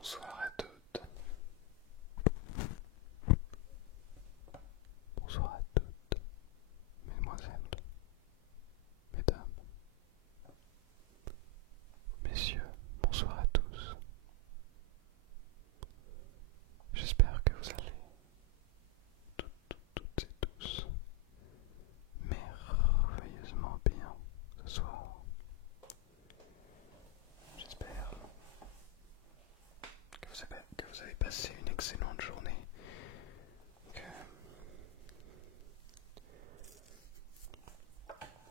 Bonsoir à toutes. Bonsoir à toutes, mesdemoiselles, mesdames, messieurs, bonsoir à tous. J'espère que vous allez toutes et tous merveilleusement bien ce soir. J'espère que vous avez passé une excellente journée,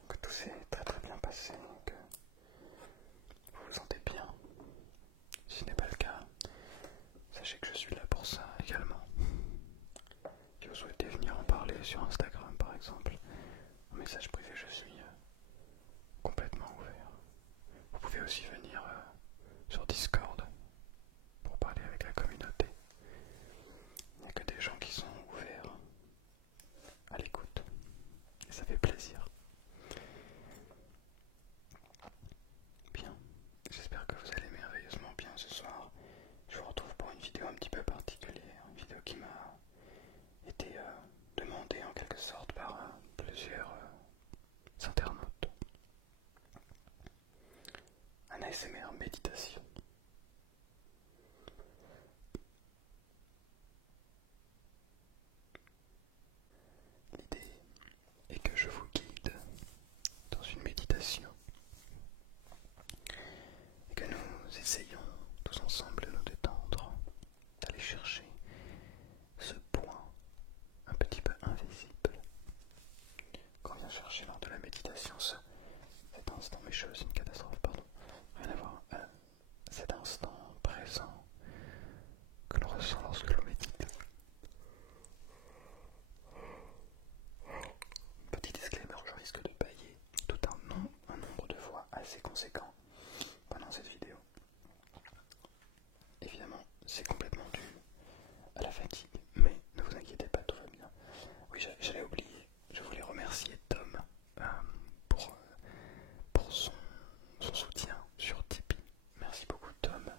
que tout s'est très très bien passé, que vous vous sentez bien. Si ce n'est pas le cas, sachez que je suis là pour ça également. Si vous souhaitez venir en parler sur Instagram par exemple, en message privé, je suis complètement ouvert. Vous pouvez aussi venir sur Discord pour parler avec la communauté. Il n'y a que des gens qui sont ouverts à l'écoute et ça fait plaisir. Bien, j'espère que vous allez merveilleusement bien ce soir. Je vous retrouve pour une vidéo un petit peu particulière, une vidéo qui m'a été demandée en quelque sorte par plusieurs internautes. Un ASMR méditation. L'idée est que je vous guide dans une méditation et que nous essayons tous ensemble de nous détendre, d'aller chercher ce point un petit peu invisible qu'on vient chercher lors de la méditation, cet instant, mais c'est une catastrophe, pardon, rien à voir, cet instant présent que l'on ressent lorsque l'on médite. Petit disclaimer, je risque de bailler tout un nombre de fois assez conséquent pendant cette vidéo. Évidemment, c'est complètement dû à la fatigue, mais ne vous inquiétez pas, tout va bien. Oui, j'allais oublier, je voulais remercier Tom pour son soutien sur Tipeee. Merci beaucoup Tom.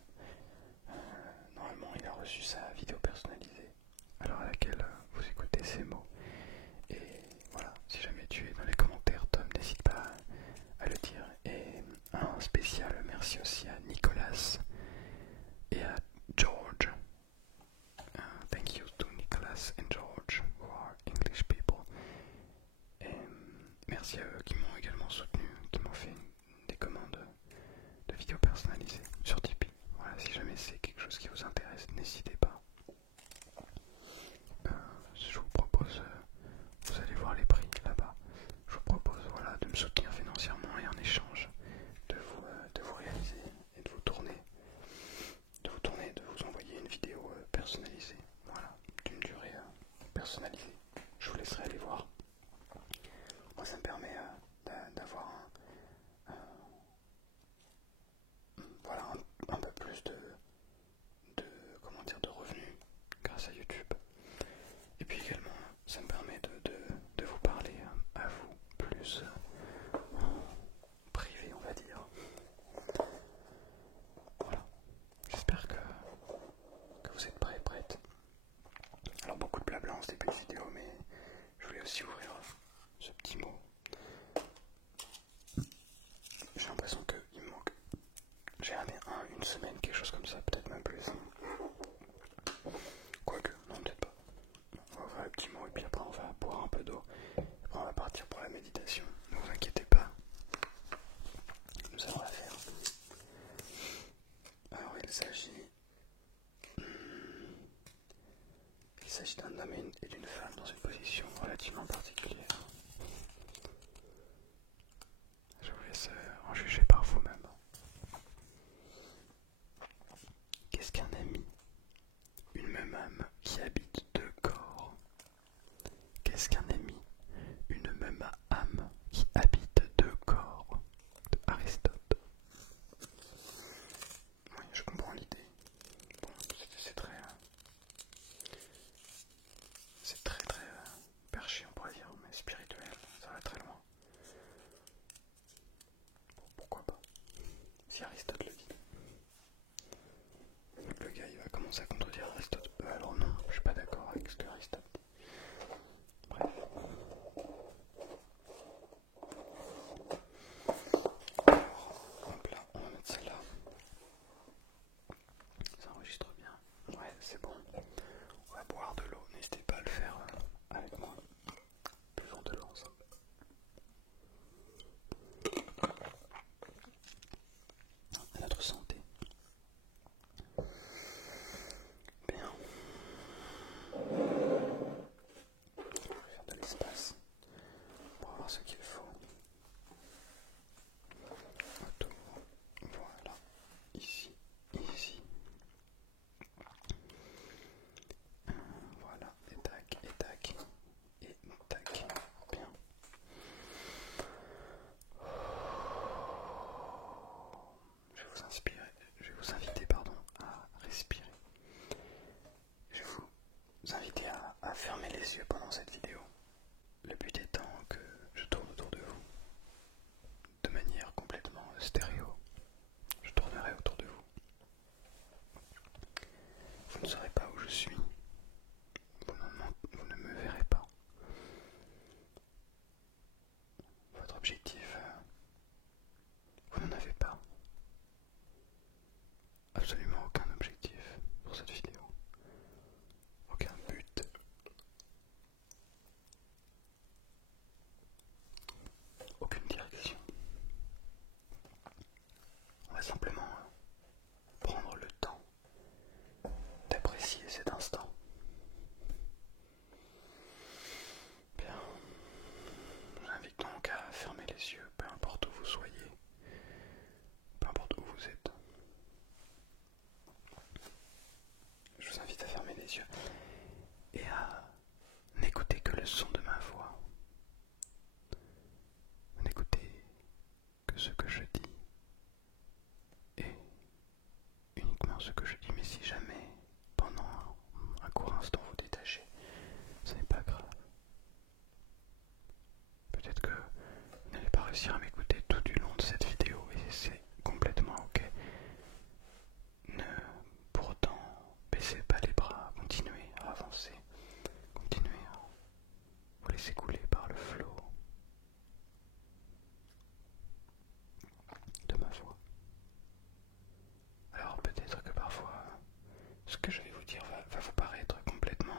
Normalement, il a reçu sa vidéo personnalisée, alors à laquelle vous écoutez ces mots. Et voilà, si jamais tu es dans les commentaires, Tom, n'hésite pas à le dire. Et un spécial merci aussi à Nicolas et à George. Thank you to Nicolas and George, who are English people. Et merci à eux qui m'ont également soutenu, qui m'ont fait des commandes de vidéos personnalisées sur Tipeee. Voilà, si jamais c'est quelque chose qui vous intéresse, n'hésitez pas. Je vous propose, vous allez voir les prix là-bas. Je vous propose de me soutenir financièrement et en échange de vous réaliser et de vous tourner, de vous envoyer une vidéo personnalisée. Voilà, d'une durée personnalisée. Je vous laisserai aller voir. Moi, ça me permet d'avoir un peu plus de revenus grâce à YouTube. Et puis également, ça me permet de vous parler à vous plus en privé, on va dire. Voilà. J'espère que vous êtes prêts, prêtes. Alors beaucoup de blabla en ce début de vidéo, mais je voulais aussi ouvrir ce petit mot. J'ai l'impression qu'il me manque. J'ai une semaine, quelque chose comme ça, peut-être même plus. Quoique, non, peut-être pas. On va ouvrir le petit mot et puis après on va boire un peu d'eau. Après on va partir pour la méditation. Ne vous inquiétez pas. Nous allons la faire. Alors il s'agit d'un homme et d'une femme dans une position relativement particulière. Je vous laisse en juger par vous-même. Qu'est-ce qu'un ami? Une même âme qui habite deux corps. Qu'est-ce qu'un ami? Une même âme qui habite deux corps. De Aristote. Oui, je comprends l'idée. Bon, c'est très perché, on pourrait dire, mais spirituel, ça va très loin. Bon, pourquoi pas? Si Aristote le dit. Le gars, ça contredire Aristote. Alors non, je suis pas d'accord avec ce que Aristote dit. Bref. Alors, hop là, on va mettre celle-là. Ça enregistre bien. Ouais, c'est bon. On va boire de l'eau. N'hésitez pas à le faire avec moi. Buvons de l'eau ensemble. À notre santé. Bien. On va faire de l'espace pour avoir ce qu'il faut. Autour. Voilà. Ici. Ici. Voilà. Et tac. Et tac. Et tac. Bien. Je vais vous inviter à respirer. Je vais vous inviter à fermer les yeux pendant cette vidéo. Le but étant que je tourne autour de vous de manière complètement stéréo. Je tournerai autour de vous. Vous ne saurez pas où je suis. Vous ne me verrez pas. Votre objectif, vous n'en avez pas. Absolument aucun objectif pour cette vidéo. Aucun but. Aucune direction. On va simplement prendre le temps d'apprécier cet instant. Bien. Je vous invite donc à fermer les yeux, peu importe où vous soyez, peu importe où vous êtes. Je vous invite à fermer les yeux et à n'écouter que le son de ma voix. N'écoutez que ce que je dis et uniquement ce que je dis. Mais si jamais, pendant un court instant, vous détachez, ce n'est pas grave. Peut-être que vous n'allez pas réussir à m'écouter tout du long de cette vidéo et c'est complètement ok. Ne pour autant baissez pas les bras, continuez à avancer, continuez à vous laisser couler par le flot de ma voix. Alors peut-être que parfois ce que je vais vous dire va vous paraître complètement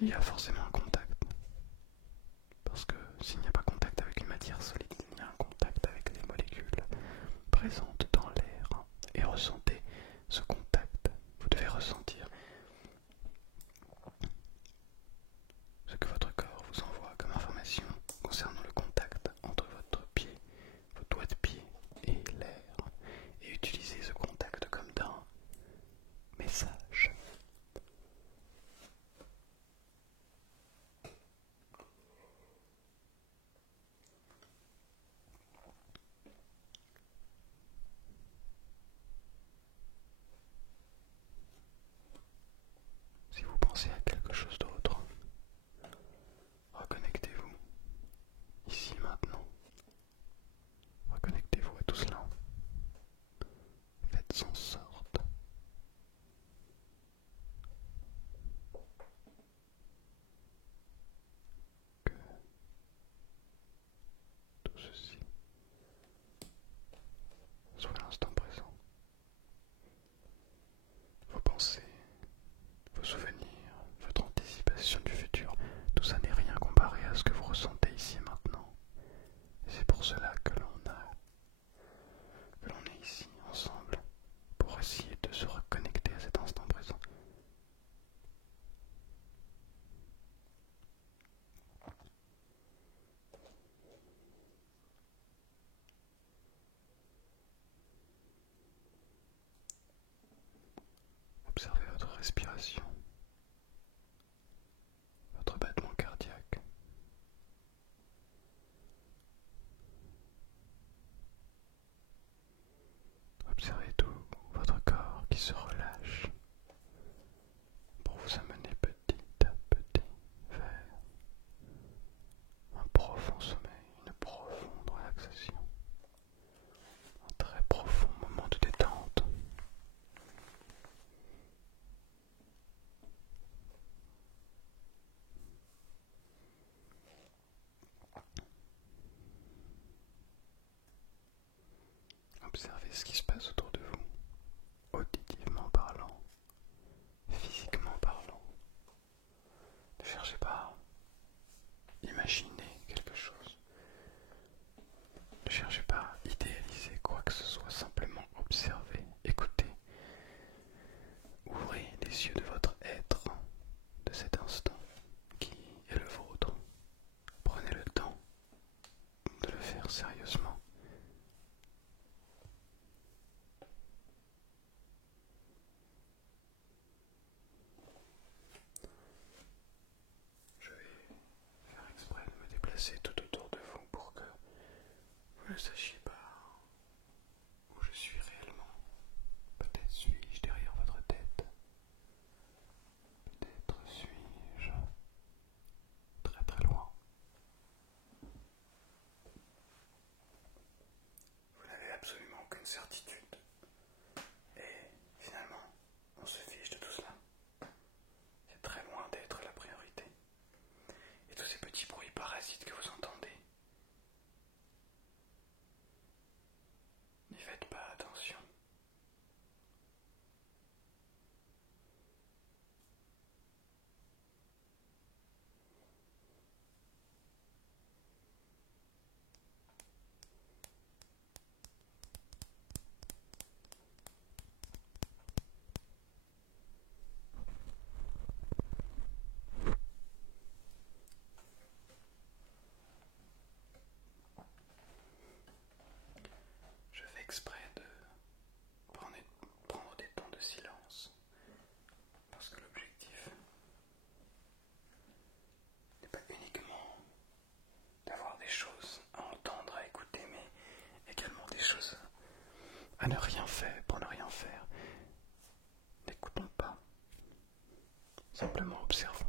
il y a forcément un contact. Parce que s'il n'y a pas contact avec une matière solide, il y a un contact avec les molécules présentes dans l'air. Et ressentez ce contact. Vous devez ressentir ce que votre corps vous envoie comme information concernant le contact entre votre pied, vos doigts de pied et l'air. Et utilisez ce contact comme d'un message. Si vous pensez à quelque chose d'autre, reconnectez-vous, ici maintenant. Reconnectez-vous à tout cela. Faites en sorte que tout ceci soit l'instant présent. Vos pensées, vos souvenirs, votre anticipation du futur, tout ça n'est rien comparé à ce que vous ressentez ici et maintenant. Et c'est pour cela que l'on est ici ensemble, pour essayer de se reconnecter à cet instant présent. Observez votre respiration, votre battement cardiaque. Observez tout votre corps qui se relâche pour vous amener petit à petit vers un profond sommeil, une profonde relaxation, un très profond moment de détente. Observez ce qui se passe autour de vous, auditivement parlant, physiquement parlant. Ne cherchez pas à imaginer quelque chose. Ne cherchez pas à idéaliser quoi que ce soit, simplement observez, écoutez. Ouvrez les yeux de votre être, de cet instant qui est le vôtre. Prenez le temps de le faire sérieusement. Je vais faire exprès de me déplacer tout autour de vous pour que vous ne sachiez pas où je suis réellement. Peut-être suis-je derrière votre tête. Peut-être suis-je très très loin. Vous n'avez absolument aucune certitude. Et finalement, on se fiche de tout cela. C'est très loin d'être la priorité. Et tous ces petits bruits parasites que vous entendez, n'y faites pas attention. Je fais exprès de prendre des temps de silence, parce que l'objectif n'est pas uniquement d'avoir des choses à entendre, à écouter, mais également des choses à ne rien faire pour ne rien faire. N'écoutons pas, simplement observons.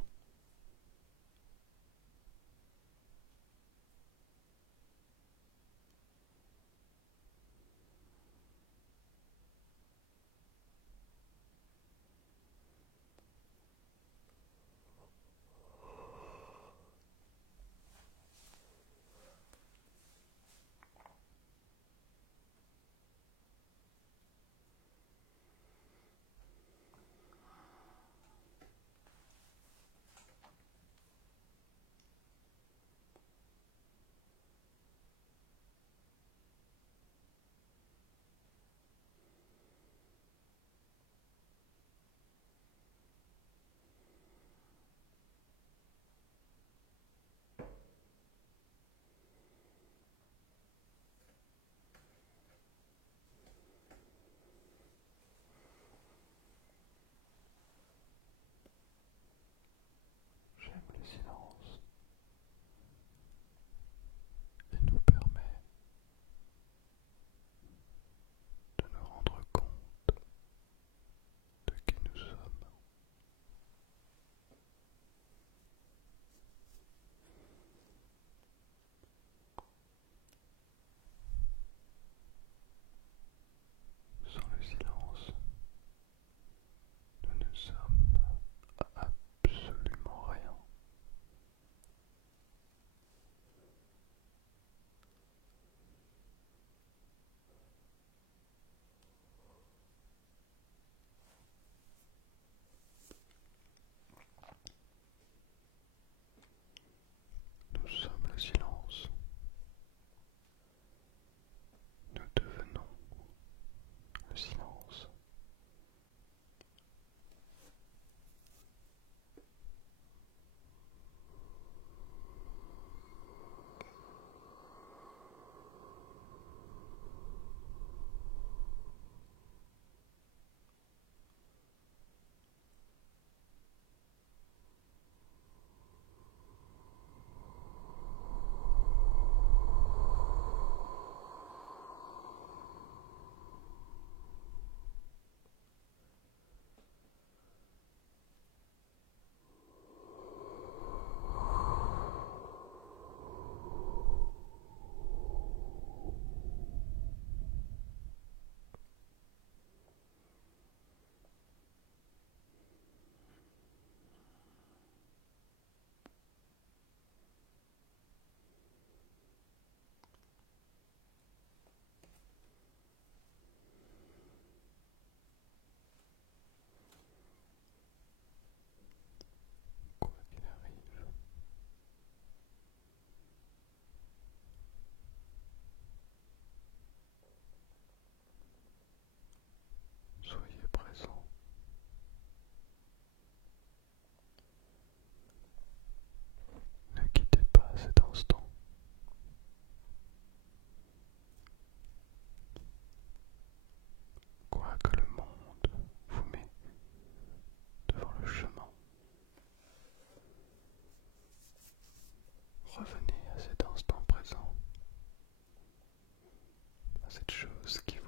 cette chose qui